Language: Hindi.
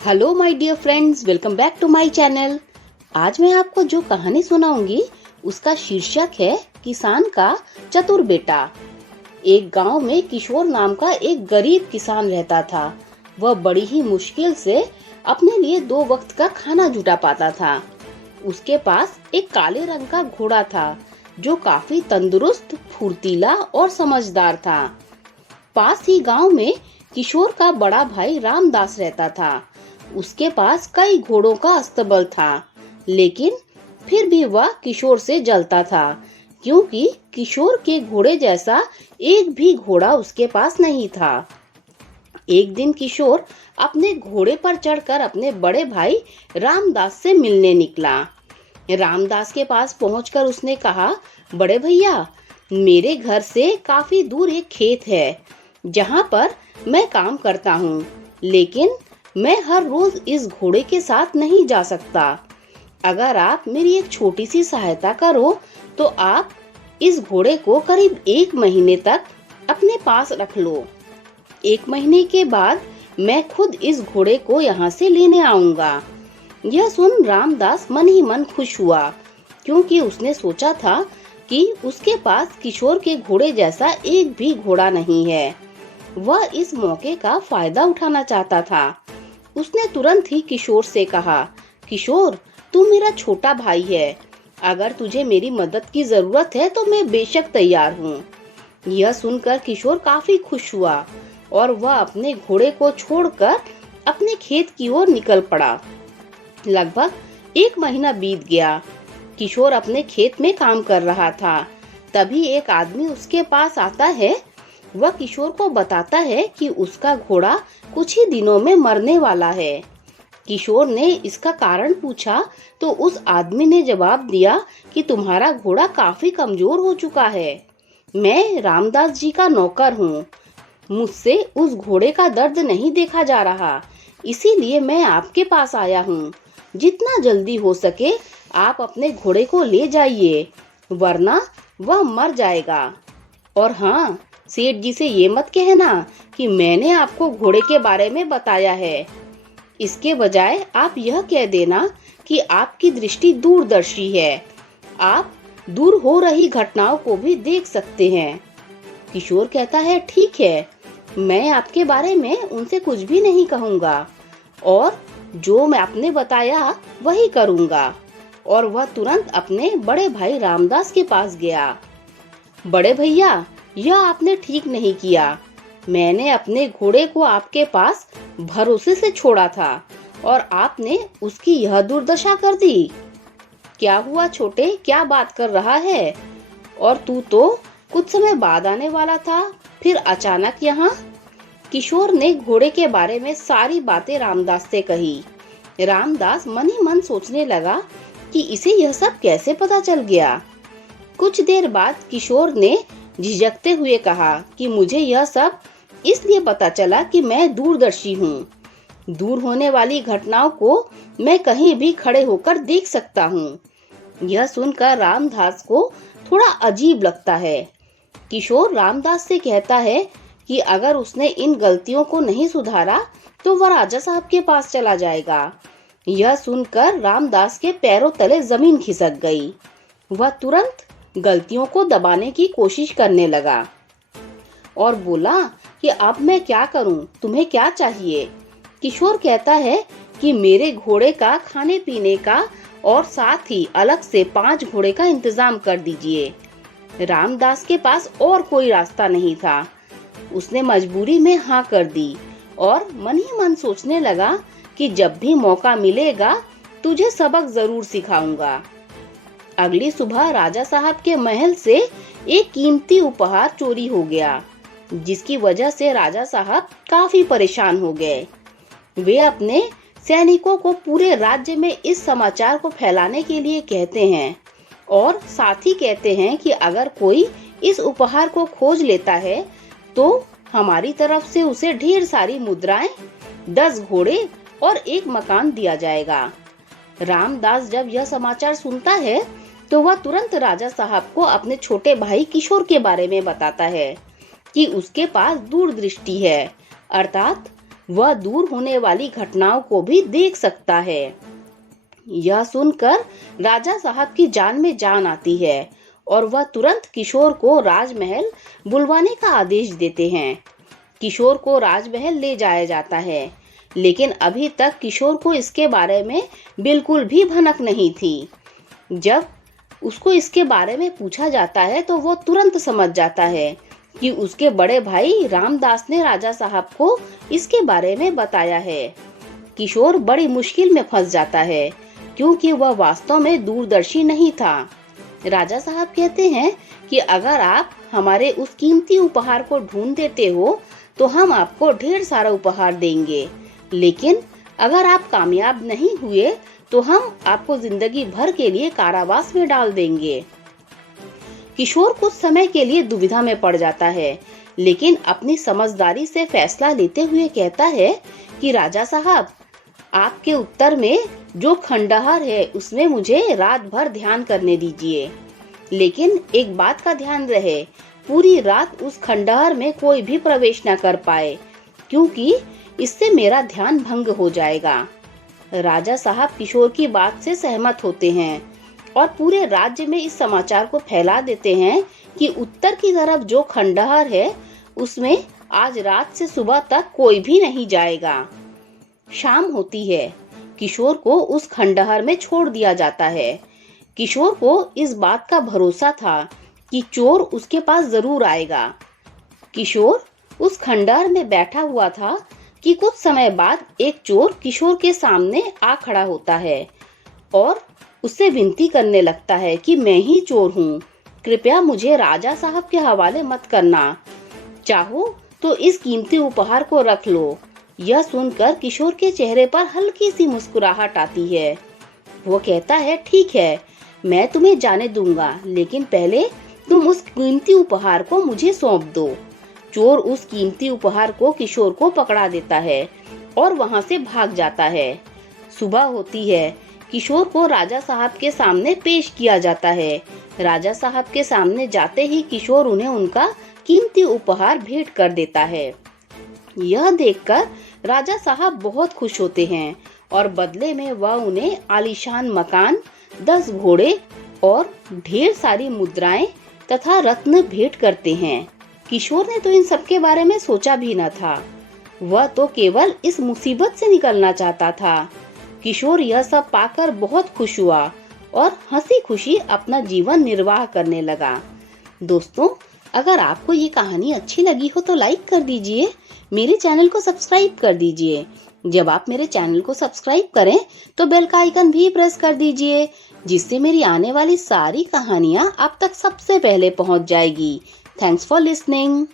Hello my dear friends, welcome back to my channel. आज मैं आपको जो कहानी सुनाऊंगी उसका शीर्षक है किसान का चतुर बेटा। एक गांव में किशोर नाम का एक गरीब किसान रहता था। वह बड़ी ही मुश्किल से अपने लिए 2 वक्त का खाना जुटा पाता था। उसके पास एक काले रंग का घोड़ा था जो काफी तंदुरुस्त, फुर्तीला और समझदार था। पास ही गांव में किशोर का बड़ा भाई रामदास रहता था। उसके पास कई घोड़ों का अस्तबल था, लेकिन फिर भी वह किशोर से जलता था, क्योंकि किशोर के घोड़े जैसा एक भी घोड़ा उसके पास नहीं था। एक दिन किशोर अपने घोड़े पर चढ़कर अपने बड़े भाई रामदास से मिलने निकला। रामदास के पास पहुंचकर उसने कहा, बड़े भैया, मेरे घर से काफी दूर एक खेत है जहां पर मैं काम करता हूं, लेकिन मैं हर रोज इस घोड़े के साथ नहीं जा सकता। अगर आप मेरी एक छोटी सी सहायता करो तो आप इस घोड़े को करीब 1 महीने तक अपने पास रख लो। 1 महीने के बाद मैं खुद इस घोड़े को यहाँ से लेने आऊंगा। यह सुन रामदास मन ही मन खुश हुआ, क्योंकि उसने सोचा था कि उसके पास किशोर के घोड़े जैसा एक भी घोड़ा नहीं है। वह इस मौके का फायदा उठाना चाहता था। उसने तुरंत ही किशोर से कहा, किशोर, तू मेरा छोटा भाई है। अगर तुझे मेरी मदद की जरूरत है तो मैं बेशक तैयार हूँ। यह सुनकर किशोर काफी खुश हुआ और वह अपने घोड़े को छोड़कर अपने खेत की ओर निकल पड़ा। लगभग 1 महीना बीत गया। किशोर अपने खेत में काम कर रहा था। तभी एक आदमी उसके पास आता है। वह किशोर को बताता है कि उसका घोड़ा कुछ ही दिनों में मरने वाला है। किशोर ने इसका कारण पूछा तो उस आदमी ने जवाब दिया कि तुम्हारा घोड़ा काफी कमजोर हो चुका है। मैं रामदास जी का नौकर हूँ। मुझसे उस घोड़े का दर्द नहीं देखा जा रहा, इसीलिए मैं आपके पास आया हूँ। जितना जल्दी हो सके आप अपने घोड़े को ले जाइए, वरना वह मर जाएगा। और हाँ, सेठ जी से ये मत कहना कि मैंने आपको घोड़े के बारे में बताया है। इसके बजाय आप यह कह देना कि आपकी दृष्टि दूरदर्शी है। आप दूर हो रही घटनाओं को भी देख सकते हैं। किशोर कहता है, ठीक है, मैं आपके बारे में उनसे कुछ भी नहीं कहूँगा और जो मैं आपने बताया वही करूँगा। और वह तुरंत अपने बड़े भाई रामदास के पास गया। बड़े भैया, यह आपने ठीक नहीं किया। मैंने अपने घोड़े को आपके पास भरोसे से छोड़ा था और आपने उसकी यह दुर्दशा कर दी। क्या हुआ छोटे, क्या बात कर रहा है? और तू तो कुछ समय बाद आने वाला था, फिर अचानक यहाँ? किशोर ने घोड़े के बारे में सारी बातें रामदास से कही। रामदास मन ही मन सोचने लगा कि इसे यह सब कैसे पता चल गया। कुछ देर बाद किशोर ने झिझकते हुए कहा कि मुझे यह सब इसलिए पता चला कि मैं दूरदर्शी हूँ। दूर होने वाली घटनाओं को मैं कहीं भी खड़े होकर देख सकता हूँ। यह सुनकर रामदास को थोड़ा अजीब लगता है। किशोर रामदास से कहता है कि अगर उसने इन गलतियों को नहीं सुधारा तो वह राजा साहब के पास चला जाएगा। यह सुनकर रामदास के पैरों तले जमीन खिसक गई। वह तुरंत गलतियों को दबाने की कोशिश करने लगा और बोला कि अब मैं क्या करूं, तुम्हें क्या चाहिए? किशोर कहता है कि मेरे घोड़े का खाने पीने का और साथ ही अलग से 5 घोड़े का इंतजाम कर दीजिए। रामदास के पास और कोई रास्ता नहीं था। उसने मजबूरी में हाँ कर दी और मन ही मन सोचने लगा कि जब भी मौका मिलेगा तुझे सबक जरूर सिखाऊंगा। अगली सुबह राजा साहब के महल से एक कीमती उपहार चोरी हो गया, जिसकी वजह से राजा साहब काफी परेशान हो गए। वे अपने सैनिकों को पूरे राज्य में इस समाचार को फैलाने के लिए कहते हैं और साथ ही कहते हैं कि अगर कोई इस उपहार को खोज लेता है तो हमारी तरफ से उसे ढेर सारी मुद्राएं, 10 घोड़े और 1 मकान दिया जाएगा। रामदास जब यह समाचार सुनता है तो वह तुरंत राजा साहब को अपने छोटे भाई किशोर के बारे में बताता है कि उसके पास दूरदृष्टि है, अर्थात वह दूर होने वाली घटनाओं को भी देख सकता है। यह सुनकर राजा साहब की जान में जान आती है और वह तुरंत किशोर को राजमहल बुलवाने का आदेश देते हैं। किशोर को राजमहल ले जाया जाता है, लेकिन अभी तक किशोर को इसके बारे में बिल्कुल भी भनक नहीं थी। जब उसको इसके बारे में पूछा जाता है तो वो तुरंत समझ जाता है कि उसके बड़े भाई रामदास ने राजा साहब को इसके बारे में बताया है। किशोर बड़ी मुश्किल में फंस जाता है क्योंकि वह वास्तव में दूरदर्शी नहीं था। राजा साहब कहते हैं कि अगर आप हमारे उस कीमती उपहार को ढूंढ देते हो तो हम आपको ढेर सारा उपहार देंगे, लेकिन अगर आप कामयाब नहीं हुए तो हम आपको जिंदगी भर के लिए कारावास में डाल देंगे। किशोर कुछ समय के लिए दुविधा में पड़ जाता है, लेकिन अपनी समझदारी से फैसला लेते हुए कहता है कि राजा साहब, आपके उत्तर में जो खंडहर है उसमें मुझे रात भर ध्यान करने दीजिए, लेकिन एक बात का ध्यान रहे, पूरी रात उस खंडहर में कोई भी प्रवेश न कर पाए, क्योंकि इससे मेरा ध्यान भंग हो जाएगा। राजा साहब किशोर की बात से सहमत होते हैं और पूरे राज्य में इस समाचार को फैला देते हैं कि उत्तर की तरफ जो खंडहर है उसमें आज रात से सुबह तक कोई भी नहीं जाएगा। शाम होती है, किशोर को उस खंडहर में छोड़ दिया जाता है। किशोर को इस बात का भरोसा था कि चोर उसके पास जरूर आएगा। किशोर उस खंडहर में बैठा हुआ था कि कुछ समय बाद एक चोर किशोर के सामने आ खड़ा होता है और उससे विनती करने लगता है कि मैं ही चोर हूँ, कृपया मुझे राजा साहब के हवाले मत करना, चाहो तो इस कीमती उपहार को रख लो। यह सुनकर किशोर के चेहरे पर हल्की सी मुस्कुराहट आती है। वो कहता है, ठीक है, मैं तुम्हें जाने दूंगा, लेकिन पहले तुम उस कीमती उपहार को मुझे सौंप दो। चोर उस कीमती उपहार को किशोर को पकड़ा देता है और वहां से भाग जाता है। सुबह होती है, किशोर को राजा साहब के सामने पेश किया जाता है। राजा साहब के सामने जाते ही किशोर उन्हें उनका कीमती उपहार भेंट कर देता है। यह देखकर राजा साहब बहुत खुश होते हैं और बदले में वह उन्हें आलीशान मकान, 10 घोड़े और ढेर सारी मुद्राएं तथा रत्न भेंट करते हैं। किशोर ने तो इन सब के बारे में सोचा भी न था, वह तो केवल इस मुसीबत से निकलना चाहता था। किशोर यह सब पाकर बहुत खुश हुआ और हंसी खुशी अपना जीवन निर्वाह करने लगा। दोस्तों, अगर आपको ये कहानी अच्छी लगी हो तो लाइक कर दीजिए, मेरे चैनल को सब्सक्राइब कर दीजिए। जब आप मेरे चैनल को सब्सक्राइब करें तो बेल का आइकन भी प्रेस कर दीजिए, जिससे मेरी आने वाली सारी कहानियाँ आप तक सबसे पहले पहुँच जाएगी। Thanks for listening.